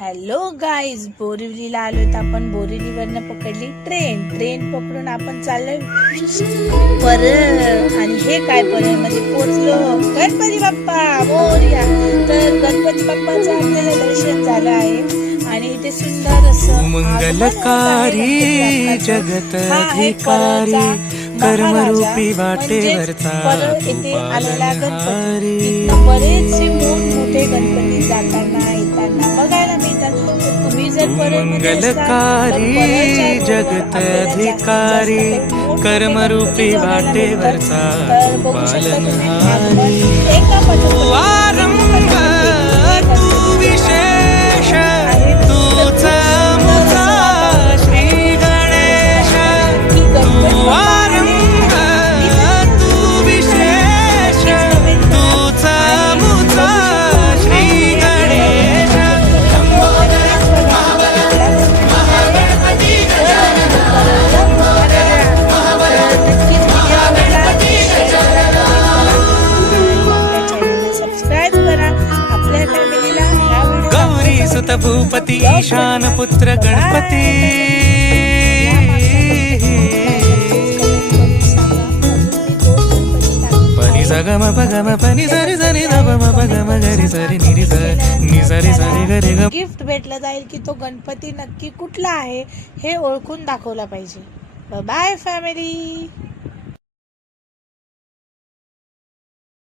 Hello guys, बोरिवलीला आलोय तर आपण बोरिवलीवरनं पकडली ट्रेन पकडून आपण चाललोय परळ. आणि हे काय परळ मध्ये पोचलो. गणपती बाप्पा मोरया. तर गणपती बाप्पाचं आपल्याला दर्शन झालं आहे आणि इथे सुंदर असं मंगलकारी जगत अधिकारी कर्मरूपी वाटेवरचा इथे आलेला गणपती. बरेचसे मोठमोठे गणपती जाताना येताना बघायला मिळतात. तर तुम्ही जर मंगलकारी जगत अधिकारी कर्मरूपी वाटेवरचा पालनहारी तू आरंभ तू विशेष तूच मुचा श्री गणेश तू आरंभ तू विशेष तूच मुचा श्री गणेश सबस्क्राईब करा आपल्या फॅमिलीला. गौरी सुत भूपती ईशान पुत्र गणपती पनी सगम पगम पनी सरी सरी दम पगम गरी सरी निरी सरी सरी गरी ग. गिफ्ट भेटलं जाईल की तो गणपती नक्की कुठला आहे हे ओळखून दाखवला पाहिजे. Bye family.